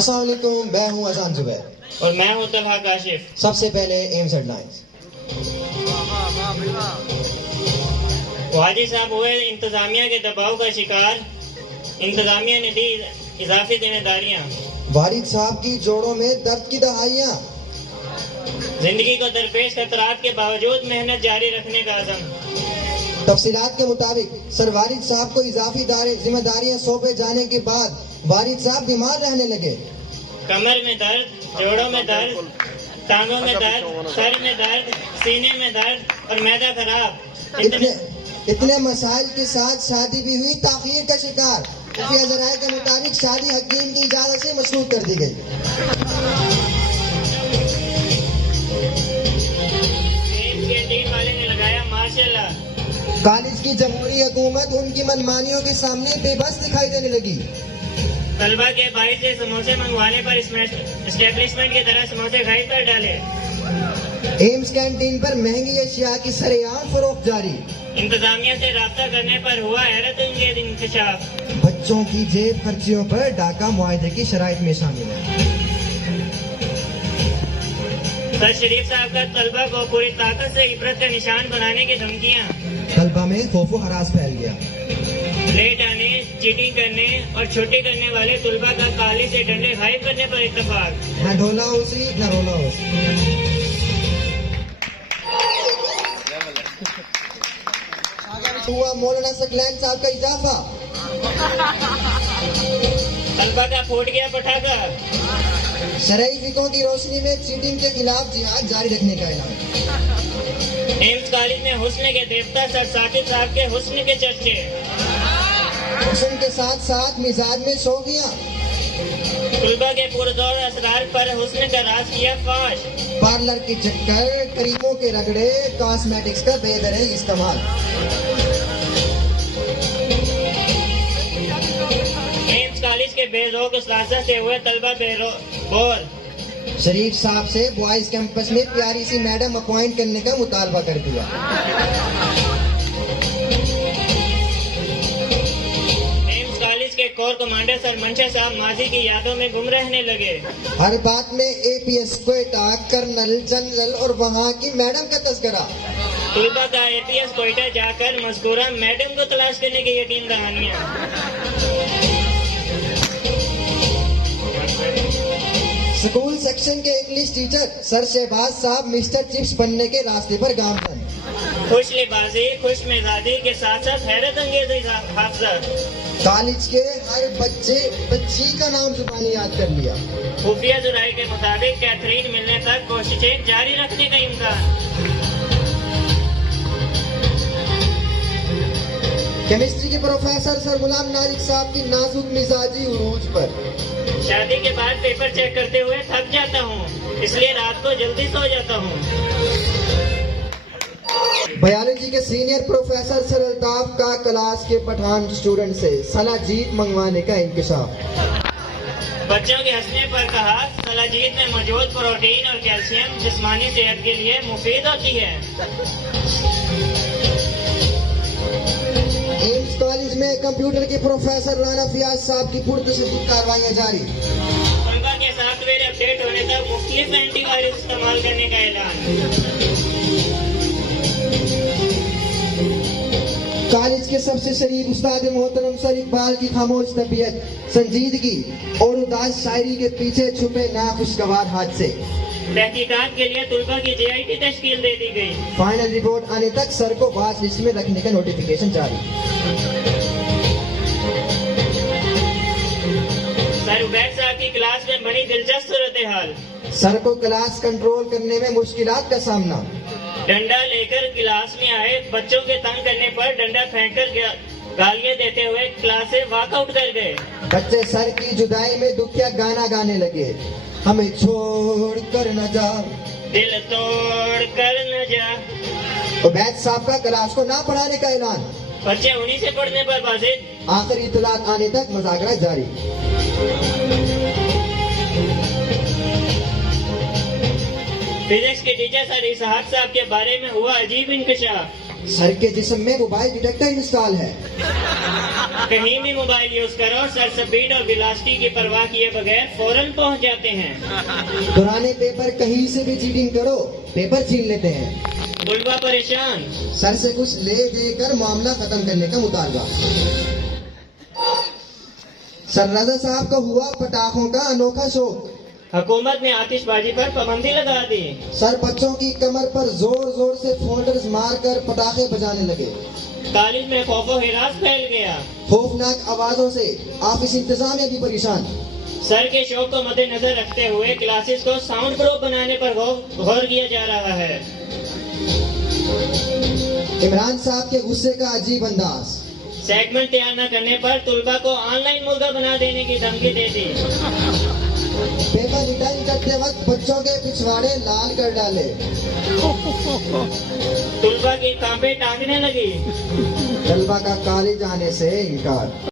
अस्सलाम वालेकुम, मैं हूँ अजान जुबैर और मैं हूँ तलहा काशिफ। सबसे पहले एम्स हेडलाइंस। वाजी साहब हुए इंतजामिया के दबाव का शिकार, इंतजामिया ने दी इजाफी जिम्मेदारियाँ। वारिद साहब की जोड़ों में दर्द की दहाइयाँ। जिंदगी को दरपेश खतरात के बावजूद मेहनत जारी रखने का अज़म। तफसीलात के मुताबिक सर वारिद साहब को इजाफी जिम्मेदारियाँ सौंपे जाने के बाद वारिद साहब बीमार रहने लगे। कमर में दर्द, जोड़ों में दर्द, टांगों में दर्द, सर में दर्द, सीने में दर्द और मैदा खराब। इतने मसाइल के साथ शादी भी हुई ताखीर का शिकार। खुफिया ज़राए के मुताबिक शादी हकीम की इजाजत से मशरूत कर दी गई। कैंटीन वाले ने लगाया माशाल्लाह। कॉलेज की जमहूरी हुकूमत उनकी मनमानियों के सामने बेबस दिखाई देने लगी। तलबा के भाई से समोसे मंगवाने पर एस्टेब्लिशमेंट की तरह समोसे खाई पर डाले। एम्स कैंटीन पर महंगी अशिया की सरेआम फरोख्त जारी। इंतजामिया से राब्ता करने पर हुआ हैरत अंगेज इंकशाफ। बच्चों की जेब खर्चियों पर डाका मुआहदे की शराइत में शामिल है। सर शरीफ साहब का तलबा को पूरी ताकत से इबरत का निशान बनाने की धमकियाँ। तलबा में खौफो हरास फैल गया। लेट आने, चीटिंग करने और छुट्टी करने वाले तलबा का काली से डंडे गायब करने पर इत्तेफाक। न ढोला होसी न रोला होसी। हुआ मौलाना सकलैन साहब का इजाफा। तलबा का फूट गया पटाखा। शरई फिकों की रोशनी में चीटिंग के खिलाफ जिहाद जारी रखने का ऐलान। एम्स कॉलेज में हुस्न के देवता सर साकिब साहब के हुस्न के चर्चे। हुस्न के साथ साथ मिजाज में शौकियाँ। तलबा के पुरजोर असरार पर हुस्न का राज किया फाश। पार्लर के चक्कर, क्रीमों के रगड़े, कॉस्मेटिक्स का बेदरह इस्तेमाल। एम्स कॉलेज के बेरोक इस्लासा से हुए तलबा बोर। शरीफ साहब से बॉयज कैंपस में प्यारी सी मैडम अपॉइंट करने का मुतालबा कर दिया। एम्स कॉलेज के कोर कमांडर सर मंशा साहब माजी की यादों में गुम रहने लगे। हर बात में एपीएस क्वेटा, कर्नल, जनरल और वहाँ की मैडम का तस्करा। तलबा का एपीएस क्वेटा जाकर मज़कूरा मैडम को तलाश करने की यकीन दहानियाँ। स्कूल सेक्शन के इंग्लिश टीचर सर शहबाज साहब मिस्टर चिप्स बनने के रास्ते पर गामजन। खुश लिबाजी, खुश मिजाजी के साथ साथ हैरत अंगेज हाफजा। कॉलेज के हर बच्ची का नाम जुबानी याद कर लिया। खुफिया ज़राए के मुताबिक कैथरीन मिलने तक कोशिशें जारी रखने का इम्कान। केमिस्ट्री के प्रोफेसर सर गुलाम नाजिक साहब की नाजुक मिजाजी उरूज पर। शादी के बाद पेपर चेक करते हुए थक जाता हूँ, इसलिए रात को जल्दी सो जाता हूँ। बायोलॉजी के सीनियर प्रोफेसर सर अल्ताफ का क्लास के पठान स्टूडेंट से सलाजीत मंगवाने का इंकशाफ। बच्चों के हंसने पर कहा, सलाजीत में मौजूद प्रोटीन और कैल्शियम जिस्मानी सेहत के लिए मुफीद होती है। एम्स कॉलेज में कंप्यूटर के प्रोफेसर राना फियाज साहब की पुरतशद्दुद कार्रवाइयां जारी। तलबा के सॉफ्टवेयर अपडेट होने तक मुख्तलिफ एंटीवायरस इस्तेमाल करने का ऐलान। कॉलेज के सबसे शरीफ उस्ताद मोहतरम सर इकबाल की खामोश तबीयत, संजीदगी और उदास शायरी के पीछे छुपे नाखुशगवार हादसे। तहकीकात के लिए तलबा की JIT तश्कील दे दी गई। फाइनल रिपोर्ट आने तक सर को वॉच लिस्ट में रखने का नोटिफिकेशन जारी। सर उबैद साहब की क्लास में बड़ी दिलचस्प सूरत हाल। सर को क्लास कंट्रोल करने में मुश्किलात का सामना। डंडा लेकर क्लास में आए बच्चों के तंग करने पर डंडा फेंककर गालियां देते हुए क्लास से वॉकआउट कर गए। बच्चे सर की जुदाई में दुखिया गाना गाने लगे। हमें छोड़ कर न जा, दिल तोड़ कर न जा। उबैद साहब का क्लास को ना पढ़ाने का ऐलान। बच्चे उन्हीं से पढ़ने पर बाजिद। आखिरी इत्तलात आने तक मुज़ाकरा जारी। फिजिक्स के टीचर सर इसहाक साहब के बारे में हुआ अजीब इंकशाफ। सर के जिस्म में मोबाइल डिटेक्टर इंस्टॉल है। कहीं भी मोबाइल यूज करो, सर स्पीड और वेलोसिटी की परवाह किए बगैर फौरन पहुंच जाते हैं। पुराने पेपर कहीं से भी चीटिंग करो, पेपर छीन लेते हैं। तुलबा परेशान, सर से कुछ ले देकर मामला खत्म करने का मुतालबा। सर रजा साहब को हुआ पटाखों का अनोखा शौक। हुकूमत ने आतिशबाजी पर पाबंदी लगा दी। सर बच्चों की कमर पर जोर जोर से फोल्डर्स मारकर पटाखे बजाने लगे। कॉलेज में खौफो हिरास फैल गया। खौफनाक आवाजों से ऑफिस इंतजामिया भी परेशान। सर के शौक को मद्देनजर रखते हुए क्लासेस को साउंड प्रूफ बनाने पर गौर किया जा रहा है। इमरान साहब के गुस्से का अजीब अंदाज। सेगमेंट तैयार न करने पर तुलबा को ऑनलाइन मुर्गा बना देने की धमकी दे दी। पेपर रिटर्न करते वक्त बच्चों के पिछवाड़े लाल कर डाले। तुलबा की कांपे टांगने लगी। तलबा का कॉलेज आने से इनकार।